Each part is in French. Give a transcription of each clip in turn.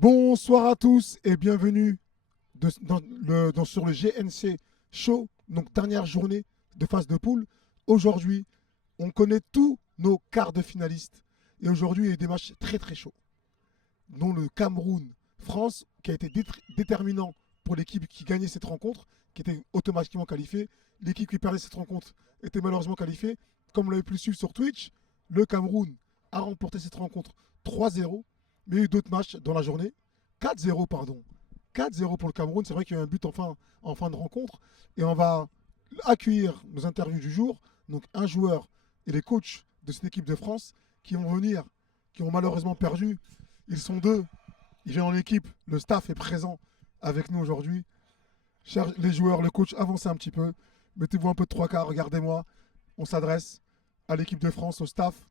Bonsoir à tous et bienvenue sur le GNC Show, donc dernière journée de phase de poule. Aujourd'hui, on connaît tous nos quarts de finalistes et aujourd'hui, il y a eu des matchs très très chauds, dont le Cameroun-France qui a été déterminant pour l'équipe qui gagnait cette rencontre, qui était automatiquement qualifiée. L'équipe qui perdait cette rencontre était malheureusement qualifiée. Comme vous l'avez pu suivre sur Twitch, le Cameroun a remporté cette rencontre 3-0. Mais il y a eu d'autres matchs dans la journée. 4-0, pardon. 4-0 pour le Cameroun. C'est vrai qu'il y a eu un but en fin de rencontre. Et on va accueillir nos interviews du jour. Donc un joueur et les coachs de cette équipe de France qui vont venir, qui ont malheureusement perdu. Ils sont deux. Ils viennent en équipe. Le staff est présent avec nous aujourd'hui. Les joueurs, le coach, avancez un petit peu. Mettez-vous un peu de trois quarts. Regardez-moi. On s'adresse à l'équipe de France, au staff.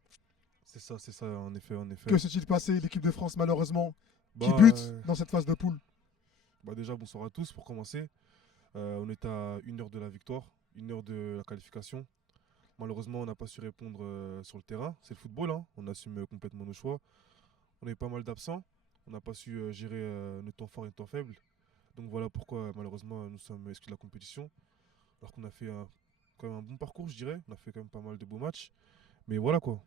C'est ça, en effet, en effet. Que s'est-il passé, l'équipe de France, malheureusement, qui Bah, bute dans cette phase de poule? déjà, bonsoir à tous. Pour commencer, on est à 1 heure de la victoire, 1 heure de la qualification. Malheureusement, on n'a pas su répondre sur le terrain. C'est le football, hein. On assume complètement nos choix. On a eu pas mal d'absents. On n'a pas su gérer nos temps forts et nos temps faibles. Donc voilà pourquoi, malheureusement, nous sommes exclus de la compétition. Alors qu'on a fait quand même un bon parcours, je dirais. On a fait quand même pas mal de beaux matchs. Mais voilà quoi.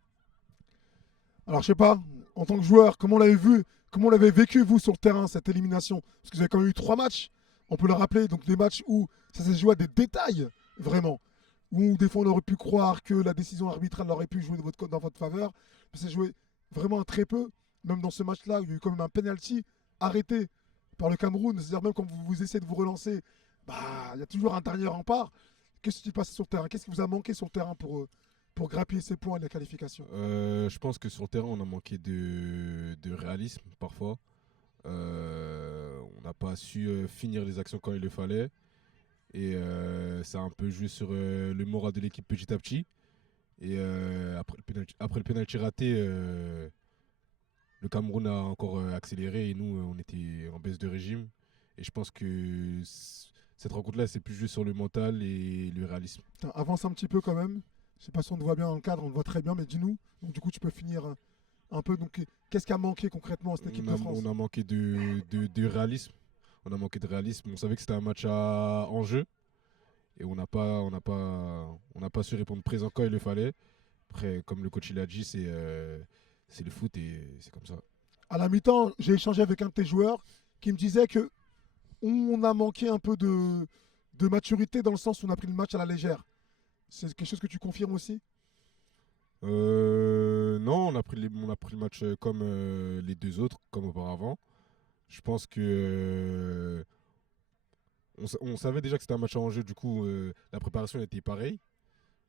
Alors, je sais pas, en tant que joueur, comment l'avez vécu, vous, sur le terrain, cette élimination? Parce que vous avez quand même eu 3 matchs, on peut le rappeler, donc des matchs où ça s'est joué à des détails, vraiment. Où des fois, on aurait pu croire que la décision arbitrale aurait pu jouer dans votre faveur. Mais c'est joué vraiment très peu. Même dans ce match-là, il y a eu quand même un penalty arrêté par le Cameroun. C'est-à-dire, même quand vous essayez de vous relancer, bah, il y a toujours un dernier rempart. Qu'est-ce qui s'est passé sur le terrain? Qu'est-ce qui vous a manqué sur le terrain pour grappiller ces points de la qualification? Je pense que sur le terrain, on a manqué de réalisme parfois. On n'a pas su finir les actions quand il le fallait. Et ça a un peu joué sur le moral de l'équipe petit à petit. Et après le penalty raté, le Cameroun a encore accéléré et nous, on était en baisse de régime. Et je pense que cette rencontre-là, c'est plus joué sur le mental et le réalisme. Putain, avance un petit peu quand même. Je sais pas si on te voit bien dans le cadre, on te voit très bien, mais dis-nous. Donc du coup, tu peux finir un peu. Donc, qu'est-ce qui a manqué concrètement à cette équipe de France? On a manqué de réalisme. On a manqué de réalisme. On savait que c'était un match à enjeu. Et on n'a pas su répondre présent quand il le fallait. Après, comme le coach il a dit, c'est le foot et c'est comme ça. À la mi-temps, j'ai échangé avec un de tes joueurs qui me disait que on a manqué un peu de maturité dans le sens où on a pris le match à la légère. C'est quelque chose que tu confirmes aussi? Non, on a pris le match comme les deux autres, comme auparavant. Je pense que on savait déjà que c'était un match à enjeu, du coup la préparation était pareille.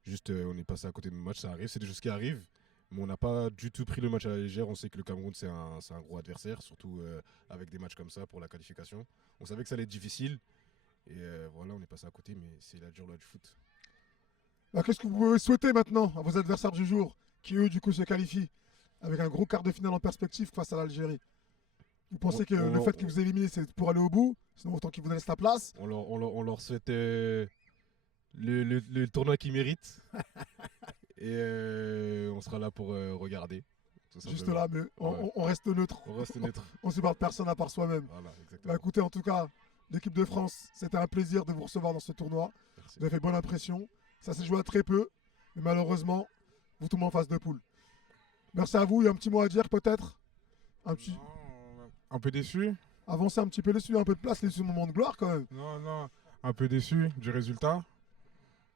Juste on est passé à côté de nos matchs, ça arrive, c'est des choses qui arrivent. Mais on n'a pas du tout pris le match à la légère. On sait que le Cameroun c'est un gros adversaire, surtout avec des matchs comme ça pour la qualification. On savait que ça allait être difficile. Et voilà, on est passé à côté, mais c'est la dure loi du foot. Alors, qu'est-ce que vous pouvez souhaiter maintenant à vos adversaires du jour, qui eux du coup se qualifient avec un gros quart de finale en perspective face à l'Algérie? Vous pensez que le fait qu'ils vous éliminent, c'est pour aller au bout? Sinon, autant qu'ils vous laissent la place. On leur souhaite le tournoi qu'ils méritent. Et on sera là pour regarder. Juste là, mais on reste neutre. On reste neutre. On ne supporte personne à part soi-même. Voilà, exactement. Bah, écoutez, en tout cas, l'équipe de France, c'était un plaisir de vous recevoir dans ce tournoi. Merci. Vous avez fait bonne impression. Ça s'est joué à très peu, mais malheureusement, vous tombez en phase de poule. Merci à vous. Il y a un petit mot à dire peut-être? Un peu déçu. Avancez un petit peu, laissez un peu de place, laissez un moment de gloire quand même. Non. Un peu déçu du résultat.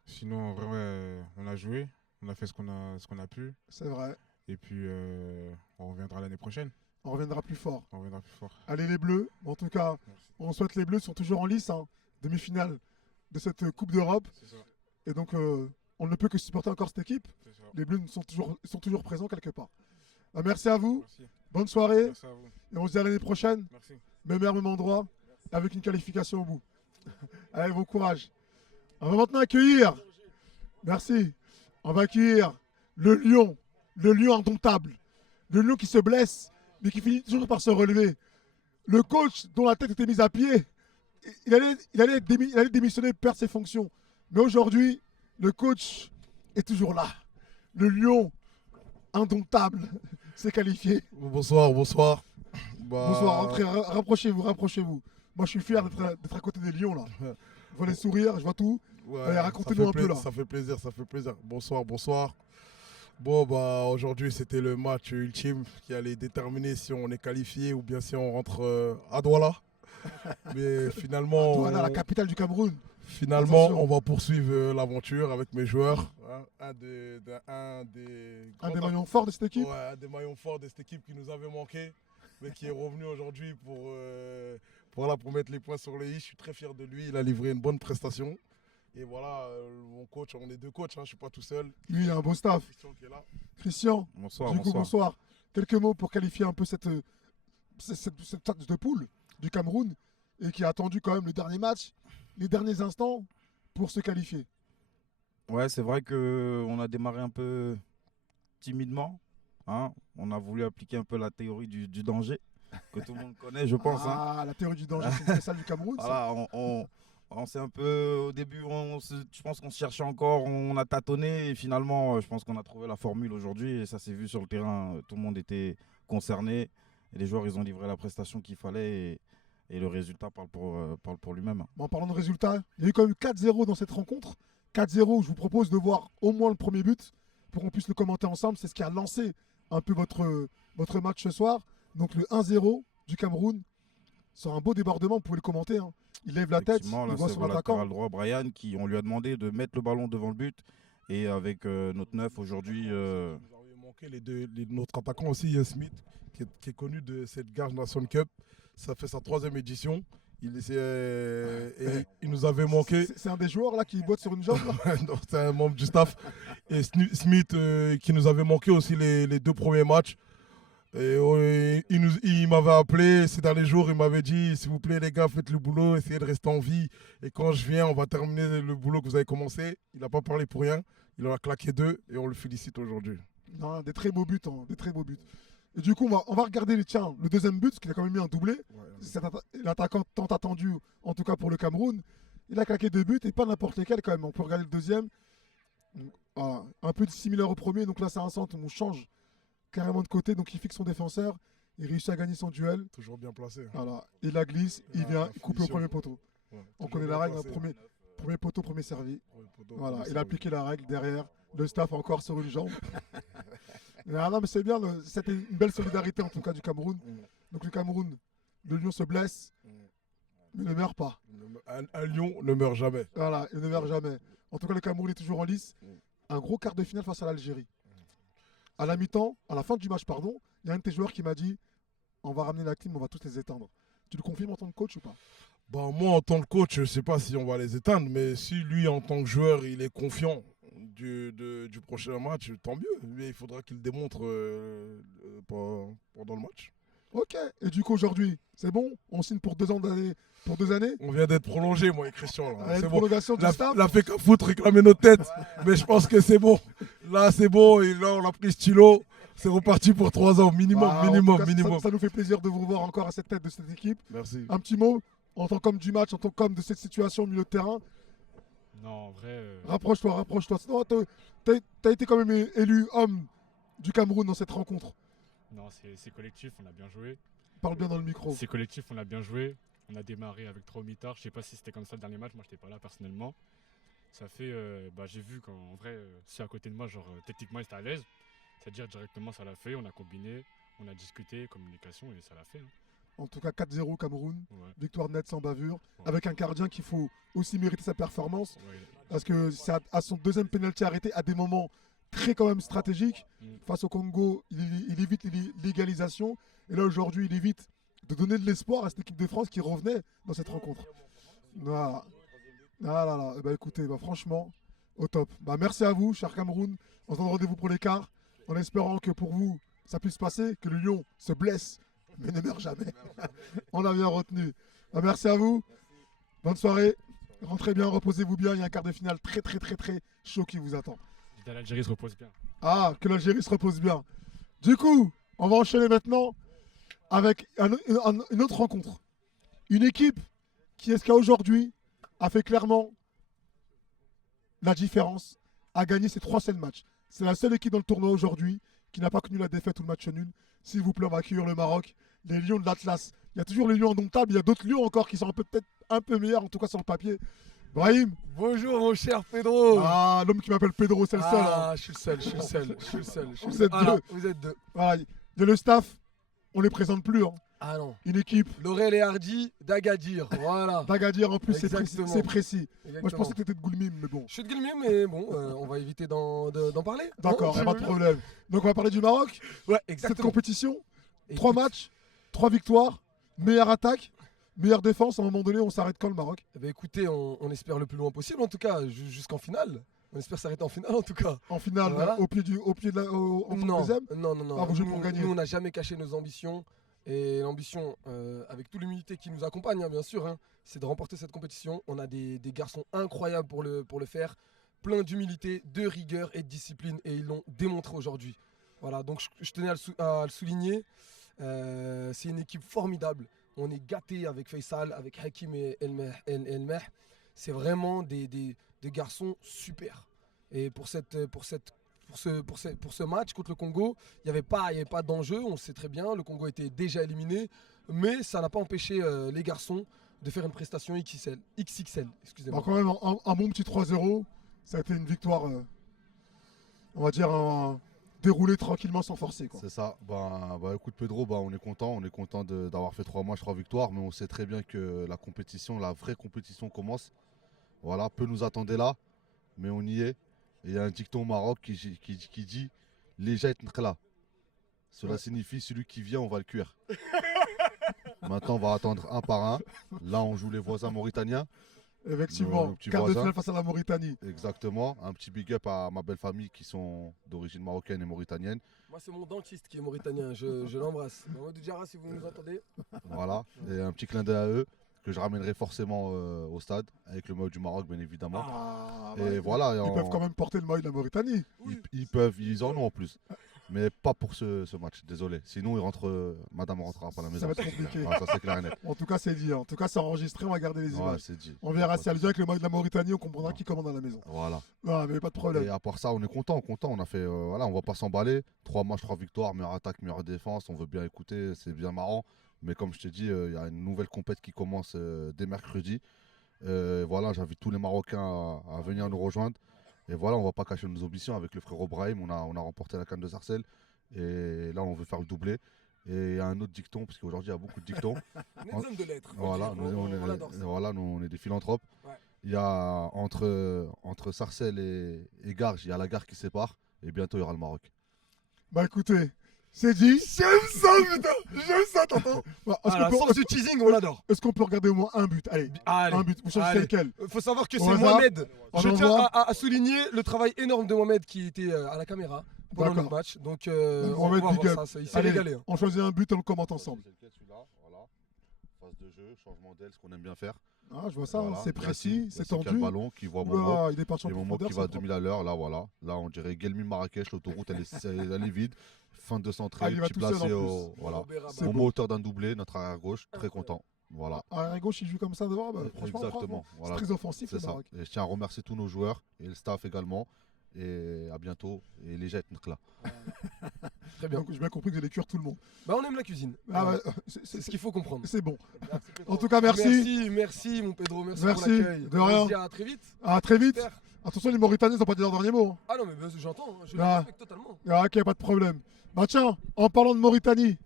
Sinon, en vrai, on a joué. On a fait ce qu'on a pu. C'est vrai. Et puis, on reviendra l'année prochaine. On reviendra plus fort. On reviendra plus fort. Allez les Bleus. En tout cas, Merci. on souhaite les Bleus, sont toujours en lice, hein, demi-finale de cette Coupe d'Europe. C'est ça. Et donc, on ne peut que supporter encore cette équipe. C'est ça. Les Bleus sont toujours présents quelque part. Bah, merci à vous. Merci. Bonne soirée. Merci à vous. Et on se dit à l'année prochaine. Merci. Même heure, même endroit. Avec une qualification au bout. Allez, bon courage. On va maintenant accueillir. Merci. On va accueillir le lion indomptable. Le lion qui se blesse, mais qui finit toujours par se relever. Le coach dont la tête était mise à pied, il allait démissionner, perdre ses fonctions. Mais aujourd'hui, le coach est toujours là. Le lion indomptable s'est qualifié. Bonsoir. Bonsoir, rentrez, rapprochez-vous, rapprochez-vous. Moi, je suis fier d'être à côté des Lions, là. Je vois les sourires, je vois tout. Ouais, Allez, racontez-nous un peu, là. Ça fait plaisir, ça fait plaisir. Bonsoir, bonsoir. Bon, bah, aujourd'hui, c'était le match ultime qui allait déterminer si on est qualifié ou bien si on rentre à Douala. Mais finalement, Douala, la capitale du Cameroun. finalement Attention. on va poursuivre l'aventure avec mes joueurs. Hein. Un des Un des maillons forts de cette équipe. Ouais, un des maillons forts de cette équipe qui nous avait manqué, mais qui est revenu aujourd'hui pour mettre les points sur les i. Je suis très fier de lui. Il a livré une bonne prestation. Et voilà, mon coach, on est deux coachs, hein, je ne suis pas tout seul. Lui, il a un beau staff. Christian qui est là. Christian, Bonsoir, du coup, bonsoir. Quelques mots pour qualifier un peu cette phase de poule du Cameroun et qui a attendu quand même le dernier match, les derniers instants pour se qualifier. Ouais, c'est vrai qu'on a démarré un peu timidement. Hein. On a voulu appliquer un peu la théorie du danger, que tout le monde connaît, je pense. Hein. La théorie du danger, c'est celle du Cameroun. Ça. Voilà, on s'est un peu, au début, je pense qu'on se cherchait encore, on a tâtonné et finalement, je pense qu'on a trouvé la formule aujourd'hui et ça s'est vu sur le terrain. Tout le monde était concerné et les joueurs, ils ont livré la prestation qu'il fallait et le résultat parle pour lui-même. Bon, en parlant de résultats, il y a eu quand même 4-0 dans cette rencontre. 4-0, je vous propose de voir au moins le premier but pour qu'on puisse le commenter ensemble. C'est ce qui a lancé un peu votre match ce soir. Donc le 1-0 du Cameroun, sur un beau débordement, vous pouvez le commenter. Hein. Il lève la tête, il Là, voit c'est son le attaquant. latéral droit, Brian, on lui a demandé de mettre le ballon devant le but. Et avec notre neuf aujourd'hui. Vous avez manqué notre attaquant aussi, Ian Smith, qui est connu de cette Garde Nation Cup. Ça fait sa 3e édition. Il nous avait manqué. C'est un des joueurs là qui boite sur une jambe. Là. Non, c'est un membre du staff. Et Smith qui nous avait manqué aussi les 2 premiers matchs. Et il m'avait appelé ces derniers jours, il m'avait dit s'il vous plaît les gars, faites le boulot, essayez de rester en vie. Et quand je viens, on va terminer le boulot que vous avez commencé. Il n'a pas parlé pour rien. Il en a claqué 2 et on le félicite aujourd'hui. Non, des très beaux buts, hein, des très beaux buts. Et du coup, on va regarder le deuxième but, parce qu'il a quand même mis un doublé. Ouais, L'attaquant tant attendu, en tout cas pour le Cameroun. Il a claqué 2 buts et pas n'importe lesquels quand même. On peut regarder le deuxième. Donc, voilà, un peu similaire au premier. Donc là, c'est un centre où on change carrément de côté. Donc il fixe son défenseur. Il réussit à gagner son duel. toujours bien placé. Voilà. Il la glisse. Il vient couper au finition. premier poteau. Ouais, On toujours connaît bien la règle. placé. Premier poteau, premier servi. Ouais, poteau, Voilà. premier Il a servi. appliqué la règle derrière. Le staff encore sur une jambe. Non, mais c'est bien. C'était une belle solidarité en tout cas du Cameroun. Donc le Cameroun, le Lion se blesse, mais ne meurt pas. Un lion ne meurt jamais. Voilà, il ne meurt jamais. En tout cas, le Cameroun est toujours en lice. Un gros quart de finale face à l'Algérie. À la mi-temps, à la fin du match, pardon, il y a un de tes joueurs qui m'a dit on va ramener la clim, on va tous les éteindre. Tu le confirmes en tant que coach ou pas? Bah, moi, en tant que coach, je ne sais pas si on va les éteindre, mais si lui, en tant que joueur, il est confiant du prochain match, tant mieux. Mais il faudra qu'il le démontre pendant le match. Ok. Et du coup, aujourd'hui, c'est bon? On signe pour 2 ans pour 2 années? On vient d'être prolongé, moi et Christian. Là. Une C'est bon. prolongation du staff? La fait qu'à foutre, réclamer notre tête. Mais je pense que c'est bon. Là, c'est bon. Et là, on a pris stylo. C'est reparti pour 3 ans. Minimum, Bah, en minimum, tout cas, minimum. Ça nous fait plaisir de vous revoir encore à cette tête de cette équipe. Merci. Un petit mot en tant qu'homme du match, en tant qu'homme de cette situation au milieu de terrain. Non, en vrai, Rapproche-toi, rapproche-toi. Sinon, t'as été quand même élu homme du Cameroun dans cette rencontre. non, c'est collectif, on a bien joué. Parle bien dans le micro. C'est collectif, on a bien joué. On a démarré avec 3 mi-temps. Je sais pas si c'était comme ça le dernier match, moi j'étais pas là personnellement. Ça fait, j'ai vu qu'en vrai, c'est à côté de moi, genre techniquement il était à l'aise. C'est-à-dire directement ça l'a fait, on a combiné, on a discuté, communication et ça l'a fait. Hein. En tout cas, 4-0 Cameroun. Ouais, Victoire nette sans bavure. Ouais. Avec un gardien qu'il faut aussi mériter sa performance. ouais, Parce que c'est à son deuxième pénalty arrêté à des moments très quand même stratégiques. Mm. Face au Congo, il évite l'égalisation. Et là, aujourd'hui, il évite de donner de l'espoir à cette équipe de France qui revenait dans cette rencontre. Voilà. Ah là là. Eh ben, écoutez, franchement, au top. Merci à vous, cher Cameroun. On se donne rendez-vous pour l'écart. En espérant que pour vous, ça puisse passer, que le Lion se blesse, mais ne meurt jamais. On a bien retenu. Merci à vous. Bonne soirée. Rentrez bien, reposez-vous bien. Il y a un quart de finale très très très très chaud qui vous attend. l'Algérie se repose bien. Ah, que l'Algérie se repose bien. Du coup, on va enchaîner maintenant avec une autre rencontre. Une équipe qui, jusqu'à aujourd'hui, a fait clairement la différence, a gagné ses 3 seuls matchs. C'est la seule équipe dans le tournoi aujourd'hui qui n'a pas connu la défaite ou le match nul. S'il vous plaît, on va accueillir le Maroc. les Lions de l'Atlas. Il y a toujours les Lions indomptables, il y a d'autres Lions encore qui sont peut-être un peu meilleurs, en tout cas sur le papier. Brahim, Bonjour mon cher Pedro. ah, l'homme qui m'appelle Pedro, c'est le seul. Hein. Ah, je suis le seul, je suis le seul, je suis le seul. Vous êtes Voilà, deux. vous êtes deux. Voilà, il y a le staff, on les présente plus. Hein. Ah non. Une équipe, Laurel et Hardy d'Agadir, voilà. D'Agadir en plus, c'est précis. Exactement. C'est précis. Moi, je Exactement. pensais que t'étais de Goulmim, mais bon. Je suis de Guillemot, mais bon, on va éviter d'en parler. D'accord, Non, pas de problème. Donc, on va parler du Maroc. Ouais, Cette exactement. compétition, Et 3 écoute, matchs, 3 victoires, meilleure attaque, meilleure défense. À un moment donné, on s'arrête quand le Maroc? eh ben, écoutez, on espère le plus loin possible, en tout cas, jusqu'en finale. On espère s'arrêter en finale, en tout cas. En finale, Voilà. au pied de la, en Non, deuxième. non, non, non. Ah, vous jouez pour gagner. Nous, on n'a jamais caché nos ambitions. Et l'ambition, avec toute l'humilité qui nous accompagne, hein, bien sûr, hein, c'est de remporter cette compétition. On a des garçons incroyables pour le faire. Plein d'humilité, de rigueur et de discipline. Et ils l'ont démontré aujourd'hui. Voilà, donc je tenais à le souligner. C'est une équipe formidable. On est gâtés avec Faisal, avec Hakim et Elmeh. C'est vraiment des garçons super. Et pour ce match contre le Congo, il n'y avait pas d'enjeu, on sait très bien, le Congo était déjà éliminé, mais ça n'a pas empêché les garçons de faire une prestation XXL. Excusez-moi. Quand même, un bon petit 3-0, ça a été une victoire, on va dire, déroulée tranquillement sans forcer. Quoi. C'est ça. Bah, écoute Pedro, on est content d'avoir fait 3 matchs, 3 victoires, mais on sait très bien que la compétition, la vraie compétition commence. Voilà, peu nous attendaient là, mais on y est. Et il y a un dicton au Maroc qui dit « Léja et Nkla ». Cela signifie « Celui qui vient, on va le cuire ». Maintenant, on va attendre un par un. Là, on joue les voisins mauritaniens. Effectivement, Nos petits quart de voisins. finale face à la Mauritanie. Exactement. Un petit big up à ma belle famille qui sont d'origine marocaine et mauritanienne. Moi, c'est mon dentiste qui est mauritanien, je l'embrasse. Mamadou Diarra, si vous nous entendez. Voilà. Et un petit clin d'œil à eux que je ramènerai forcément au stade avec le maillot du Maroc, bien évidemment. Ah, Et ouais, voilà. ils peuvent quand même porter le maillot de la Mauritanie. Ils peuvent, ils en ont en plus. Mais pas pour ce match, désolé. Sinon, madame rentrera pas à la maison. Ça va être compliqué. Ouais, ça, c'est clair et net. En tout cas, c'est dit. En tout cas, c'est enregistré, on va garder les Ouais, images. c'est dit. On verra si elle vient avec le maillot de la Mauritanie, on comprendra qui commande à la maison. Voilà. Non, mais pas de problème. Et à part ça, on est content. On a fait, voilà, on va pas s'emballer. 3 matchs, 3 victoires, meilleure attaque, meilleure défense. On veut bien écouter, c'est bien marrant. Mais comme je t'ai dit, il y a une nouvelle compète qui commence dès mercredi. Voilà, j'invite tous les Marocains à venir nous rejoindre. Et voilà, on va pas cacher nos ambitions avec le frérot Brahim. On a remporté la CAN de Sarcelles. Et là, on veut faire le doublé. Et il y a un autre dicton, parce qu'aujourd'hui, il y a beaucoup de dictons. On est des hommes de lettres. Voilà, on adore ça. voilà, nous, on est des philanthropes. Ouais. Il y a entre Sarcelles et Garges, il y a la gare qui sépare. Et bientôt, il y aura le Maroc. Bah écoutez, c'est dit. J'aime ça, putain. J'aime ça, t'entends. Bah, Ah, est-ce sens du teasing, on l'adore. qu'on peut regarder au moins un but? Allez, Allez. un but. Vous choisissez Allez. lequel? Faut savoir que Au c'est hasard, Mohamed. on Je tiens envoie. à souligner le travail énorme de Mohamed qui était à la caméra pendant D'accord. le match. Donc, Mohamed, on va big voir up. ça. Il s'est Allez, régalé. Hein. on choisit un but et on le commente ensemble. C'est lequel, celui-là, voilà. Phase de jeu, changement d'aile, ce qu'on aime bien faire. Ah, je vois ça, Voilà. c'est précis, c'est Yacine qui a tendu. le ballon, qui voit Momo. Oula, il est parti en Et Momo profondeur. qui va à c'est 2000 à l'heure, là voilà. Là on dirait Guelmi Marrakech, l'autoroute elle est vide. Fin de centrée, Ah, il va petit tout seul, placé en voilà. Robert Rabat. C'est Momo beau. auteur d'un doublé, notre arrière gauche, très content. Voilà. Arrière gauche, il joue comme ça devant. Bah, franchement, Exactement. bravo. Voilà. C'est très offensif C'est le ça. Maroc. Et je tiens à remercier tous nos joueurs et le staff également. Et à bientôt. Et les jets Nkla. Très bien. Donc j'ai bien compris que vous allez cuire tout le monde. Bah, on aime la cuisine. Ah, Voilà. ouais, C'est ce qu'il faut comprendre. c'est bon. En tout cas, merci. Merci, mon Pedro. Merci Merci, pour l'accueil. de rien. On se dit à très vite. À très vite. J'espère. Attention, les Mauritaniens n'ont pas dit leur dernier mot. Hein. Ah non, mais j'entends. Je le Ah. respecte totalement. Ah, ok, pas de problème. Bah tiens, en parlant de Mauritanie,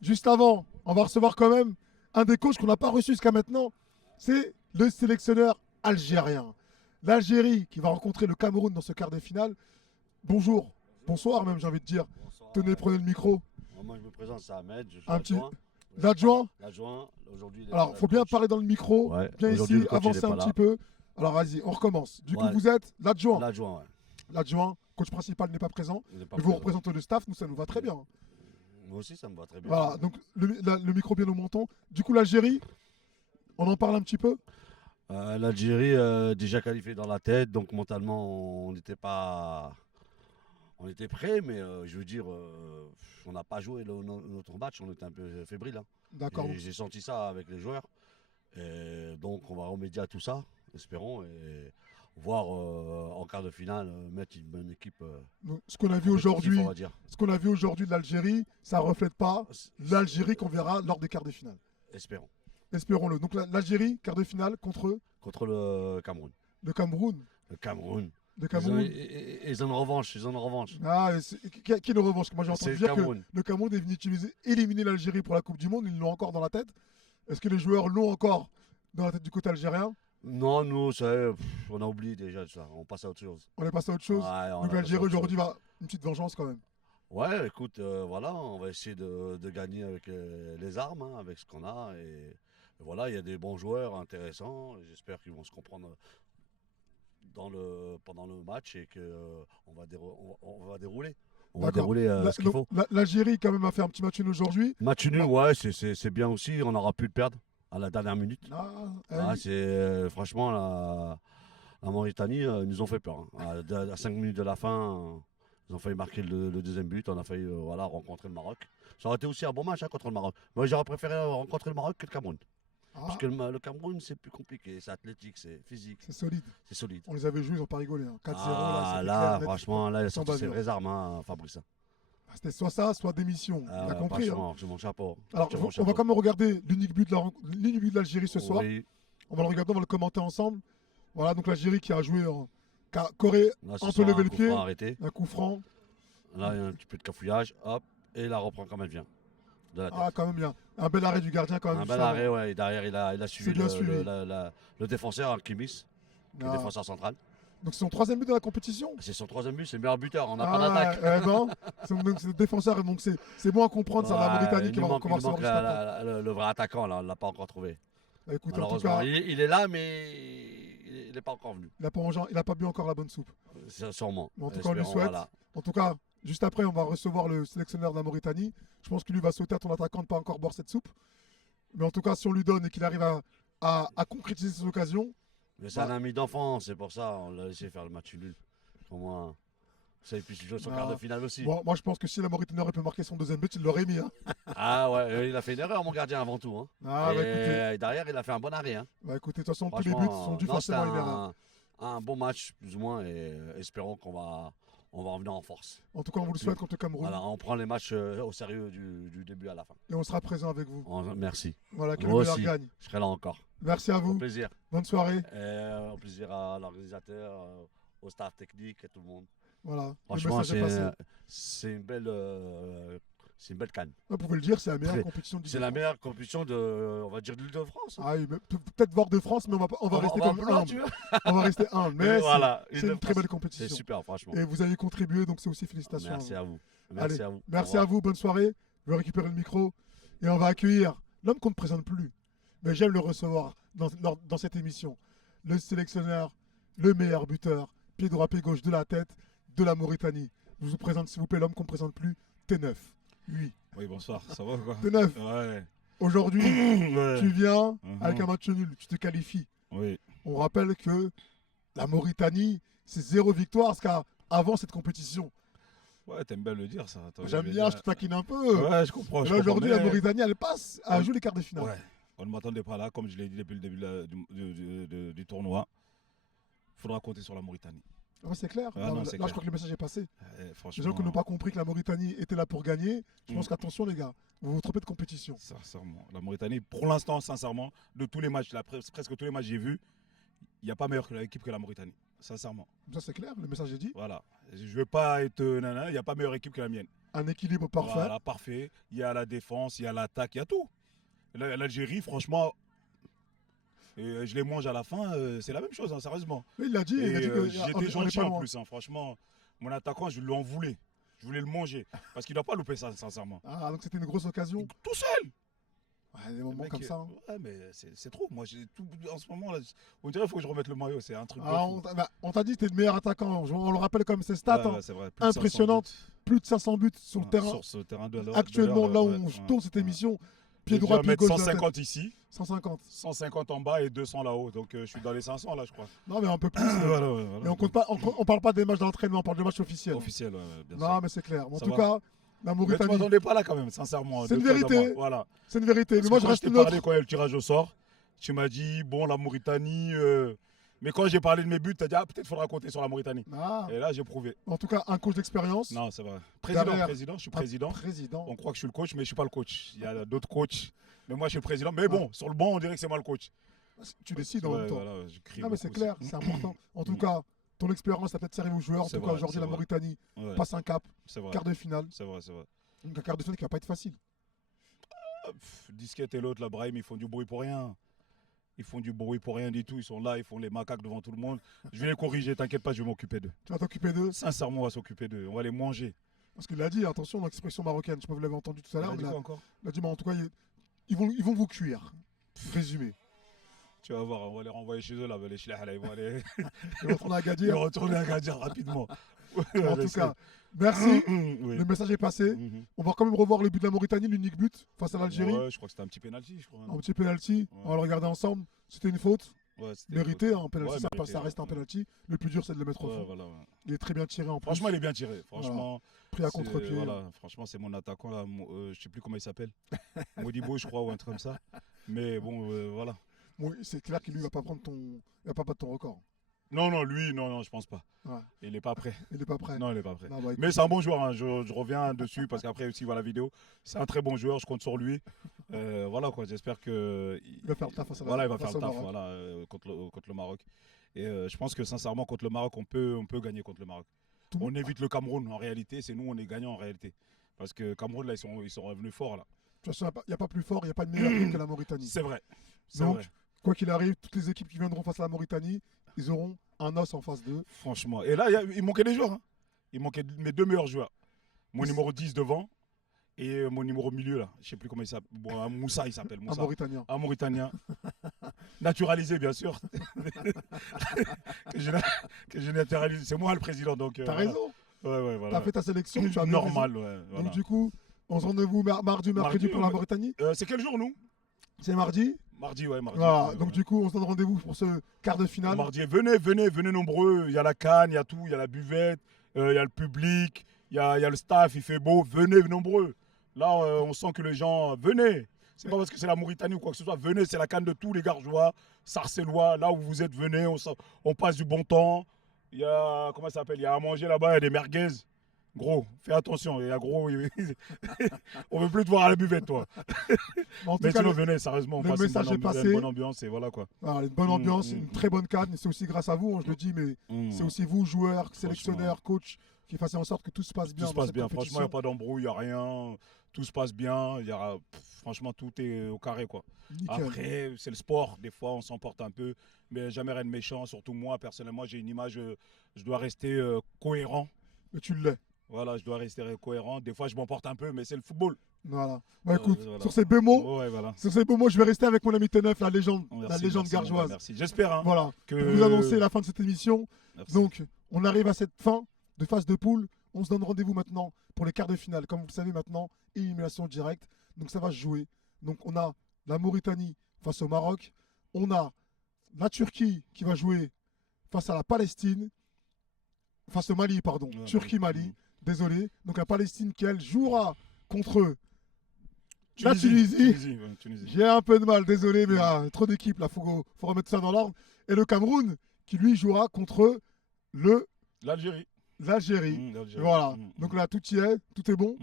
juste avant, on va recevoir quand même un des coachs qu'on n'a pas reçu jusqu'à maintenant. C'est le sélectionneur algérien. L'Algérie qui va rencontrer le Cameroun dans ce quart de finale. Bonjour, bonsoir même j'ai envie de dire. Tenez, prenez le micro. Moi, je me présente, c'est Ahmed. Je suis Un petit- adjoint. L'adjoint. L'adjoint, aujourd'hui. Alors, faut bien coach. parler dans le micro. Ouais, Bien aujourd'hui, ici, le coach, il est avancez pas un là. petit peu. Alors, vas-y, on recommence. Du coup, Ouais. vous êtes l'adjoint. L'adjoint, ouais. L'adjoint, coach principal n'est pas présent. Il est pas Et vous présent. représentez le staff, nous, ça nous va très bien. Moi aussi, ça me va très bien. Voilà, donc le micro bien au menton. Du coup, l'Algérie, on en parle un petit peu. L'Algérie, déjà qualifiée dans la tête, donc mentalement, on n'était pas. On était prêts, mais je veux dire, on n'a pas joué notre match, on était un peu fébrile. Hein. D'accord. Et j'ai senti ça avec les joueurs. Et donc, on va remédier à tout ça, espérons. Et voir en quart de finale mettre une bonne équipe. Donc, ce qu'on a vu compétitive, aujourd'hui, on va dire. ce qu'on a vu aujourd'hui de l'Algérie, ça ne reflète pas l'Algérie qu'on verra lors des quarts de finale. Espérons. Espérons-le. Donc l'Algérie, quart de finale contre Contre le Cameroun. le Cameroun. Le Cameroun. Le Cameroun. Ils ont une revanche. Ils ont une revanche. Ah, qui est le revanche? Moi j'ai C'est entendu le dire Cameroun. que le Cameroun est venu éliminer l'Algérie pour la Coupe du Monde. Ils l'ont encore dans la tête. Est-ce que les joueurs l'ont encore dans la tête du côté algérien? Non, nous, on a oublié déjà ça. On passe à autre chose. On est passé à autre chose. Ouais, on a Donc passé à l'Algérie autre aujourd'hui va une petite vengeance quand même. Ouais, écoute, voilà, on va essayer de gagner avec les armes, hein, avec ce qu'on a. Et voilà, il y a des bons joueurs intéressants. J'espère qu'ils vont se comprendre pendant le match et qu'on va dérouler. On va D'accord. dérouler ce qu'il faut. L'Algérie quand même a fait un petit match nul aujourd'hui. Match nul, ouais, c'est bien aussi. On aura pu le perdre à la dernière minute. Ah, Franchement, la Mauritanie, ils nous ont fait peur. Hein. À 5 minutes de la fin, ils ont failli marquer le deuxième but. On a failli rencontrer le Maroc. Ça aurait été aussi un bon match, hein, contre le Maroc. Moi, j'aurais préféré rencontrer le Maroc que le Cameroun. Parce que le Cameroun, c'est plus compliqué. C'est athlétique, c'est physique. C'est solide. C'est solide. On les avait joués, ils n'ont pas rigolé. Hein. 4-0, Là, franchement, là, il a sans sorti ses bavure. vraies armes, hein, Fabrice. C'était soit ça, soit démission. Ah, On a compris. Hein. franchement, c'est mon chapeau. Alors, C'est mon on chapeau. va quand même regarder l'unique but de l'Algérie ce soir. Oui. On va le regarder, on va le commenter ensemble. Voilà, donc l'Algérie qui a joué, qui a coré Là, ce un peu soir, levé un le coup pied. franc arrêté. Un coup franc. Là, il y a un petit peu de cafouillage. Hop. Et il la reprend comme elle vient. De la tête. Ah, quand même bien. Un bel arrêt du gardien quand même. Un bel arrêt, ouais. Et derrière, il a suivi, bien suivi. le défenseur, Kimis, le Ah. défenseur central. Donc c'est son troisième but de la compétition. C'est son troisième but, c'est le meilleur buteur. On n'a Ah, pas d'attaque. donc c'est le défenseur, donc c'est bon à comprendre, ça, la Ouais, Mauritanie il qui nous va manque, commencer il nous manque le vrai attaquant, là, on ne l'a pas encore trouvé. Écoute, en tout Malheureusement, cas, il est là, mais il n'est pas encore venu. il n'a pas bu encore la bonne soupe. Sûrement. Mais en tout cas, on lui Espérons, souhaite. voilà. En tout cas, juste après, on va recevoir le sélectionneur de la Mauritanie. Je pense qu'il lui va sauter à ton attaquant de ne pas encore boire cette soupe. Mais en tout cas, si on lui donne et qu'il arrive à concrétiser ses occasions. Mais c'est un ami d'enfance, c'est pour ça on l'a laissé faire le match nul. Au moins, ça il puisse jouer son quart de finale aussi. Moi, je pense que si la Mauritanie aurait pu marquer son deuxième but, il l'aurait mis. Hein. Ah ouais, il a fait une erreur, mon gardien, avant tout. Hein. Ah, et derrière, il a fait un bon arrêt. Hein. Bah écoutez, de toute façon, tous les buts sont dus forcément à une erreur. Un bon match, plus ou moins, et espérons qu'on va revenir en force. En tout cas, on vous le souhaite contre le Cameroun. Voilà, on prend les matchs au sérieux du début à la fin. Et on sera présent avec vous. Merci. Voilà, que le Moi meilleur aussi, gagne. je serai là encore. Merci à vous. Au plaisir. Bonne soirée. Au plaisir à l'organisateur, au staff technique et tout le monde. Voilà. Franchement, le message est passé. c'est une belle canne. Vous pouvez le dire, c'est la meilleure compétition du C'est la meilleure compétition on va dire, de l'île de France. Ah oui, peut-être voir de France, mais on va rester comme humble. On va rester humble, mais voilà, c'est une très belle compétition. C'est super, franchement. Et vous avez contribué, donc c'est aussi félicitations. Merci à vous. Allez, à vous. Merci à vous, bonne soirée. Je vais récupérer le micro et on va accueillir l'homme qu'on ne présente plus. Mais j'aime le recevoir dans cette émission. Le sélectionneur, le meilleur buteur, pied droit, pied gauche de la tête de la Mauritanie. Je vous présente s'il vous plaît l'homme qu'on ne présente plus, T9. Oui. Oui, bonsoir, ça va quoi? T9. Ouais. Aujourd'hui, ouais. tu viens avec un match nul, tu te qualifies. Oui. On rappelle que la Mauritanie, c'est 0 victoire avant cette compétition. Ouais, t'aimes bien le dire ça. Attends, j'aime bien, je te taquine un peu. Ouais, je comprends. Là, aujourd'hui, la Mauritanie, elle passe à jouer les quarts de finale. Ouais. On ne m'attendait pas là, comme je l'ai dit depuis le début du tournoi. Il faudra compter sur la Mauritanie. Ouais, c'est clair. Ah, là, c'est je clair. crois que le message est passé. Franchement... Les gens qui n'ont pas compris que la Mauritanie était là pour gagner, je pense qu'attention les gars, vous vous trompez de compétition. Sincèrement, la Mauritanie, pour l'instant, sincèrement, de tous les matchs, presque tous les matchs que j'ai vus, il n'y a pas meilleure équipe que la Mauritanie. Sincèrement. Ça c'est clair, le message est dit. Voilà. Je ne veux pas être nana, il n'y a pas meilleure équipe que la mienne. Un équilibre parfait. Voilà, parfait. Il y a la défense, il y a l'attaque, il y a tout. L'Algérie, franchement, je les mange à la fin, c'est la même chose, hein, sérieusement. Mais il l'a dit, j'étais gentil en plus, hein, franchement. Mon attaquant, je lui en voulais. Je voulais le manger. Parce qu'il ne doit pas louper ça, sincèrement. Ah, donc c'était une grosse occasion. Tout seul. Ouais, des moments comme ça. Hein. Ouais, mais c'est trop. Moi, en ce moment, là, on dirait qu'il faut que je remette le maillot. C'est un truc. On t'a dit que tu es le meilleur attaquant. On le rappelle comme ses stats. Ouais, hein, vrai, impressionnantes. Plus de 500 buts sur le terrain. Sur ce terrain actuellement, là où on tourne cette émission, pied droit, pied gauche. 150 ici. 150. 150 en bas et 200 là-haut. Donc je suis dans les 500 là, je crois. Non, mais un peu plus. Voilà. Et on parle pas des matchs d'entraînement, on parle des matchs officiels. Officiels, bien sûr. Non, mais c'est clair. En ça tout cas, la Mauritanie. Mais tu m'attendais pas là quand même, sincèrement. C'est une vérité. Voilà. C'est une vérité. Parce mais moi, je reste neutre. Quand il y a le tirage au sort, tu m'as dit, bon, la Mauritanie, Mais quand j'ai parlé de mes buts, tu as dit, ah, peut-être faudra compter sur la Mauritanie. Ah. Et là, j'ai prouvé. En tout cas, un coach d'expérience. Non, c'est vrai. Derrière, Président, je suis président. Président. On croit que je suis le coach, mais je ne suis pas le coach. Il y a d'autres coachs. Mais moi, je suis le président. Mais bon, sur le banc, on dirait que c'est moi le coach. Tu décides en Ouais, même temps. voilà, je crie Non, mais c'est beaucoup clair, aussi. c'est important. En tout cas, ton expérience a peut-être servi aux joueurs. En C'est tout cas, vrai, aujourd'hui, c'est la vrai. Mauritanie Ouais. passe un cap. C'est vrai. Quart de finale. C'est vrai, c'est vrai. Donc, un quart de finale qui va pas être facile. Disquette et l'autre, là, Brahim, ils font du bruit pour rien. Ils font du bruit pour rien du tout. Ils sont là, ils font les macaques devant tout le monde. Je vais les corriger, t'inquiète pas, je vais m'occuper d'eux. Tu vas t'occuper d'eux. Sincèrement, on va s'occuper d'eux. On va les manger. Parce qu'il a dit, attention, l'expression marocaine, je sais pas si vous l'avez entendu tout à Il a l'heure, dit mais quoi là, encore il a dit, mais en tout cas, ils vont vous cuire. Résumé. Tu vas voir, on va les renvoyer chez eux là, les Chilahs, là, ils vont aller. Ils vont retourner à Ils Gadir. vont retourner à Gadir rapidement. En tout cas, merci. Oui. Le message est passé. Mhm. On va quand même revoir le but de la Mauritanie, l'unique but face à l'Algérie. Ouais, je crois que c'était un petit penalty, je crois. Un petit penalty. Ouais. On va le regarder ensemble. C'était une faute. Ouais, c'était Mérité, une hein, faute. un penalty, Ouais, ça, mérité, ça reste un ouais. penalty. Le plus dur, c'est de le mettre au Ouais, fond. voilà, ouais. Il est très bien tiré en plus. Franchement, il est bien tiré. Franchement, Pris à c'est- contre-pied. Voilà, franchement, c'est mon attaquant là. Je sais plus comment il s'appelle. Modibo, je crois, ou un truc comme ça. Mais bon, voilà. Bon, c'est clair qu'il lui va pas prendre il va pas battre ton record. Non, lui, non, je pense pas. Ouais. Il est pas prêt. Il est pas prêt. Non, il est pas prêt. Non, bah, écoute, Mais c'est un bon joueur, hein. Je reviens dessus parce qu'après aussi, il voit la vidéo. C'est un très bon joueur, je compte sur lui. Voilà quoi, j'espère que. il va faire le taf face à Voilà, il va face faire le au taf Maroc. voilà, contre le Maroc. Et je pense que sincèrement, contre le Maroc, on peut gagner contre le Maroc. Tout le On évite le Cameroun en réalité, c'est nous, on est gagnants en réalité. Parce que Cameroun, là, ils sont revenus forts là. De toute façon, il n'y a pas plus fort, il n'y a pas de meilleure équipe que la Mauritanie. C'est vrai. C'est Donc, vrai. quoi qu'il arrive, toutes les équipes qui viendront face à la Mauritanie, ils auront un os en face d'eux. Franchement. Et là, il manquait des joueurs. Hein. Il manquait mes deux meilleurs joueurs. Mon numéro 10 devant et mon numéro milieu là. Je sais plus comment il s'appelle. Bon, Moussa, il s'appelle. Un Moussa. Mauritanien. Un Mauritanien. Naturalisé, bien sûr. que je naturalise. C'est moi le président. Donc, T'as voilà. raison. Ouais, voilà. T'as fait ta sélection, tu as bien Normal, raison. ouais. Voilà. Donc du coup, on se rendez-vous mardi, mercredi pour la ouais. Mauritanie. C'est quel jour, nous? C'est mardi. Mardi, ouais, mardi. Voilà. Ouais, Donc ouais. du coup, on se donne rendez-vous pour ce quart de finale. Mardi, venez nombreux. Il y a la canne, il y a tout, il y a la buvette, il y a le public, il y a le staff, il fait beau. Venez nombreux. Là, on sent que les gens, venez. C'est pas parce que c'est la Mauritanie ou quoi que ce soit. Venez, c'est la canne de tous les Gargeois, Sarcellois. Là où vous êtes, venez. On passe du bon temps. Il y a, comment ça s'appelle? Il y a à manger là-bas, il y a des merguez. Gros, fais attention. Il y a gros. On veut plus te voir à la buvette, toi. En tout Mais cas, sinon, venez, sérieusement. On le passe message est une passé. bonne ambiance et voilà quoi. Voilà, une bonne ambiance, une très bonne canne. C'est aussi grâce à vous, je le dis, mais c'est aussi vous, joueurs, sélectionneurs, coachs, qui fassez en sorte que tout se passe bien. Tout se passe bien. Franchement, il n'y a pas d'embrouille, il n'y a rien. Tout se passe bien. Franchement, tout est au carré. Quoi. Nickel. Après, c'est le sport. Des fois, on s'emporte un peu. Mais jamais rien de méchant. Surtout moi, personnellement, j'ai une image. Je dois rester cohérent. Mais tu l'es. Voilà, je dois rester cohérent. Des fois, je m'emporte un peu, mais c'est le football. Voilà. Bah écoute, voilà. sur ces beaux mots, Ouais, voilà. sur ces beaux mots, je vais rester avec mon ami T9, la légende, Merci, gargeoise. mon gars, merci. J'espère hein, Voilà. que Pour vous annoncer la fin de cette émission. Merci. Donc, on arrive à cette fin de phase de poule. On se donne rendez-vous maintenant pour les quarts de finale. Comme vous le savez maintenant, élimination directe. Donc ça va se jouer. Donc on a la Mauritanie face au Maroc. On a la Turquie qui va jouer face à la Palestine. Face au Mali, pardon. Ouais, Turquie-Mali. Désolé. Donc la Palestine qui, elle, jouera contre la Tunisie. Tunisie. J'ai un peu de mal, désolé, mais trop d'équipes là, faut remettre ça dans l'ordre. Et le Cameroun qui lui jouera contre l'Algérie. L'Algérie. Voilà. Donc là, tout y est, tout est bon.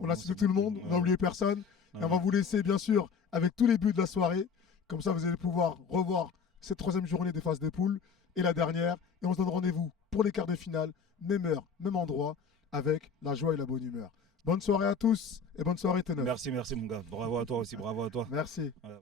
On a cité tout le monde, on n'a oublié personne. Et on va vous laisser, bien sûr, avec tous les buts de la soirée. Comme ça, vous allez pouvoir revoir cette troisième journée des phases de poule et la dernière. Et on se donne rendez-vous pour les quarts de finale, même heure, même endroit, avec la joie et la bonne humeur. Bonne soirée à tous et bonne soirée T9. Merci mon gars. Bravo à toi aussi, bravo à toi. Merci. Voilà.